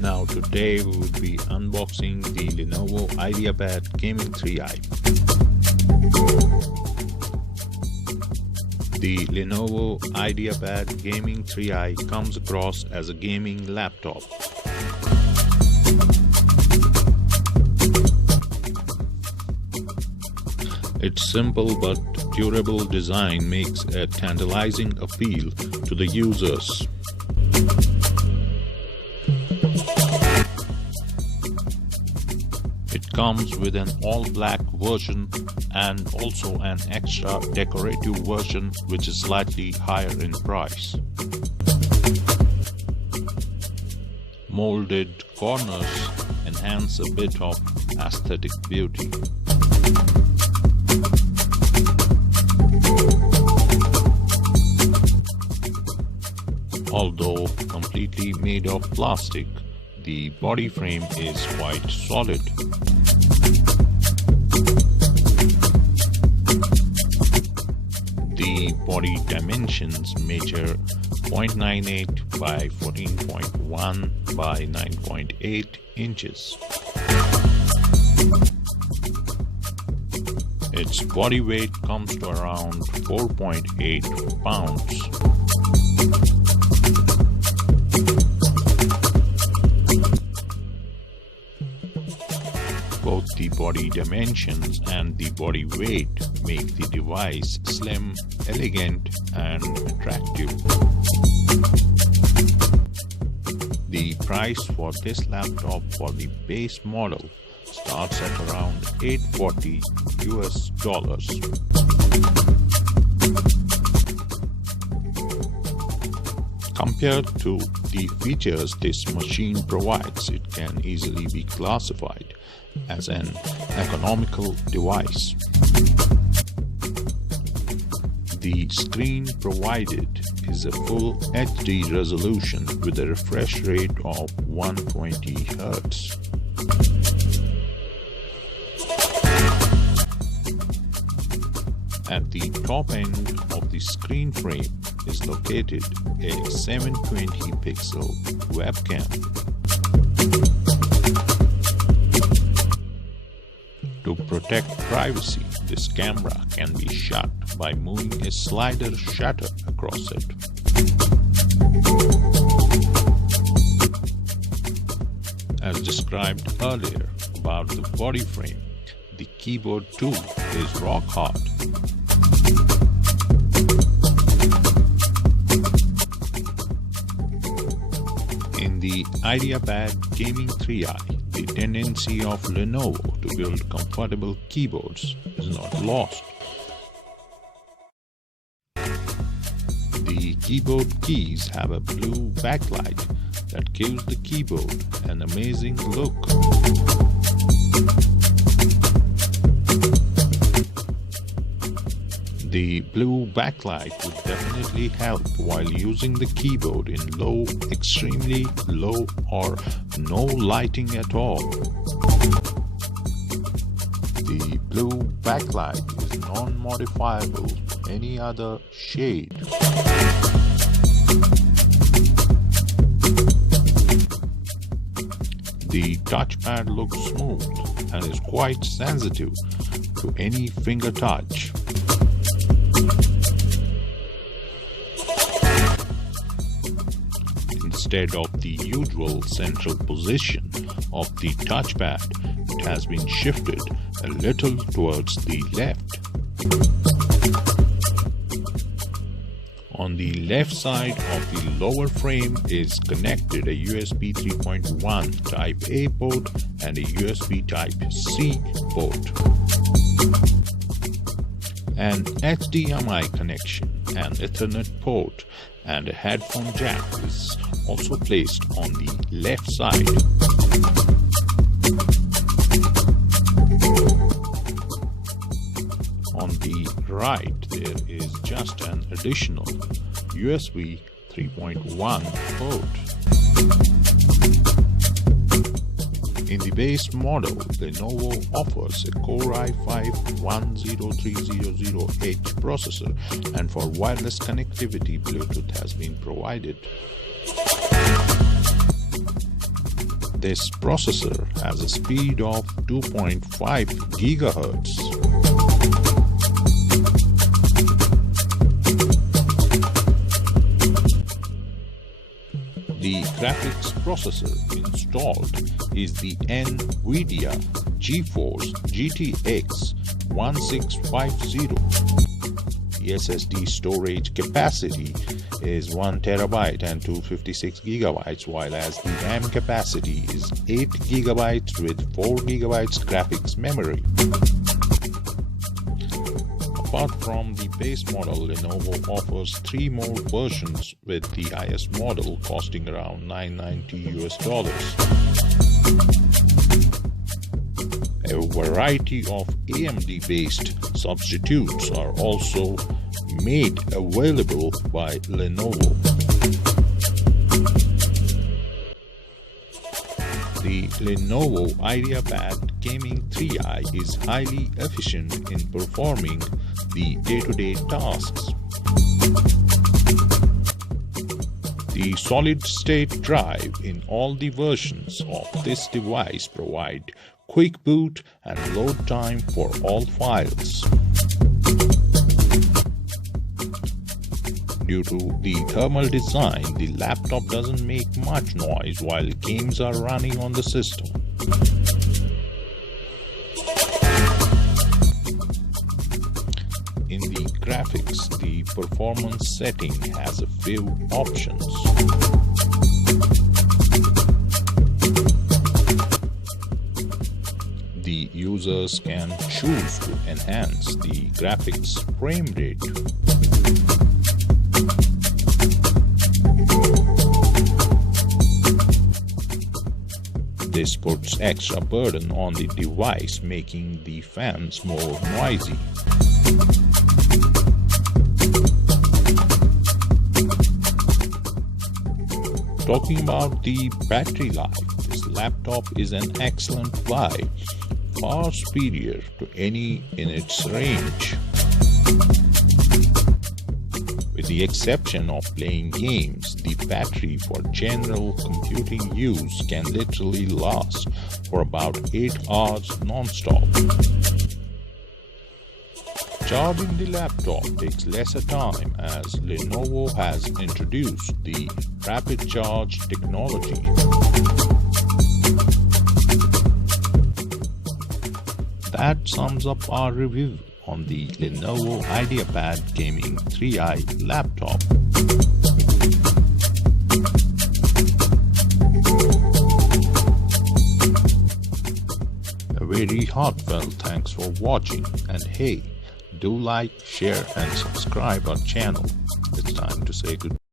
Now today we will be unboxing the Lenovo IdeaPad Gaming 3i. The Lenovo IdeaPad Gaming 3i comes across as a gaming laptop. Its simple but durable design makes a tantalizing appeal to the users. It comes with an all-black version and also an extra decorative version which is slightly higher in price. Molded corners enhance a bit of aesthetic beauty. Although completely made of plastic, the body frame is quite solid. The body dimensions measure 0.98 by 14.1 by 9.8 inches. Its body weight comes to around 4.8 pounds. Both the body dimensions and the body weight make the device slim, elegant, and attractive. The price for this laptop for the base model starts at around $840 US. Compared to the features this machine provides, it can easily be classified as an economical device. The screen provided is a full HD resolution with a refresh rate of 120 Hz. At the top end of the screen frame is located a 720 pixel webcam. To protect privacy, this camera can be shut by moving a slider shutter across it. As described earlier about the body frame, the keyboard too is rock hard. In the IdeaPad Gaming 3i, the tendency of Lenovo to build comfortable keyboards is not lost. The keyboard keys have a blue backlight that gives the keyboard an amazing look. The blue backlight would definitely help while using the keyboard in low, extremely low or no lighting at all. The blue backlight is non-modifiable to any other shade. The touchpad looks smooth and is quite sensitive to any finger touch. Instead of the usual central position of the touchpad, it has been shifted a little towards the left. On the left side of the lower frame is connected a USB 3.1 Type A port and a USB Type C port. An HDMI connection, an Ethernet port, and a headphone jack is also placed on the left side. On the right, there is just an additional USB 3.1 port. In the base model, Lenovo offers a Core i5-10300H processor, and for wireless connectivity, Bluetooth has been provided. This processor has a speed of 2.5 GHz. The graphics processor installed is the NVIDIA GeForce GTX 1650. The SSD storage capacity is 1 TB and 256 GB, while as the RAM capacity is 8 GB with 4 GB graphics memory. Apart from the base model, Lenovo offers 3 more versions, with the highest model costing around $990. A variety of AMD-based substitutes are also made available by Lenovo. The Lenovo IdeaPad Gaming 3i is highly efficient in performing the day-to-day tasks. The solid-state drive in all the versions of this device provide quick boot and load time for all files. Due to the thermal design, the laptop doesn't make much noise while games are running on the system. In the graphics, the performance setting has a few options. The users can choose to enhance the graphics frame rate. This puts extra burden on the device, making the fans more noisy. Talking about the battery life, this laptop is an excellent buy, far superior to any in its range. With the exception of playing games, the battery for general computing use can literally last for about 8 hours non-stop. Charging the laptop takes lesser time, as Lenovo has introduced the rapid charge technology. That sums up our review on the Lenovo IdeaPad Gaming 3i laptop. A very heartfelt thanks for watching, and hey, do like, share and subscribe our channel. It's time to say goodbye.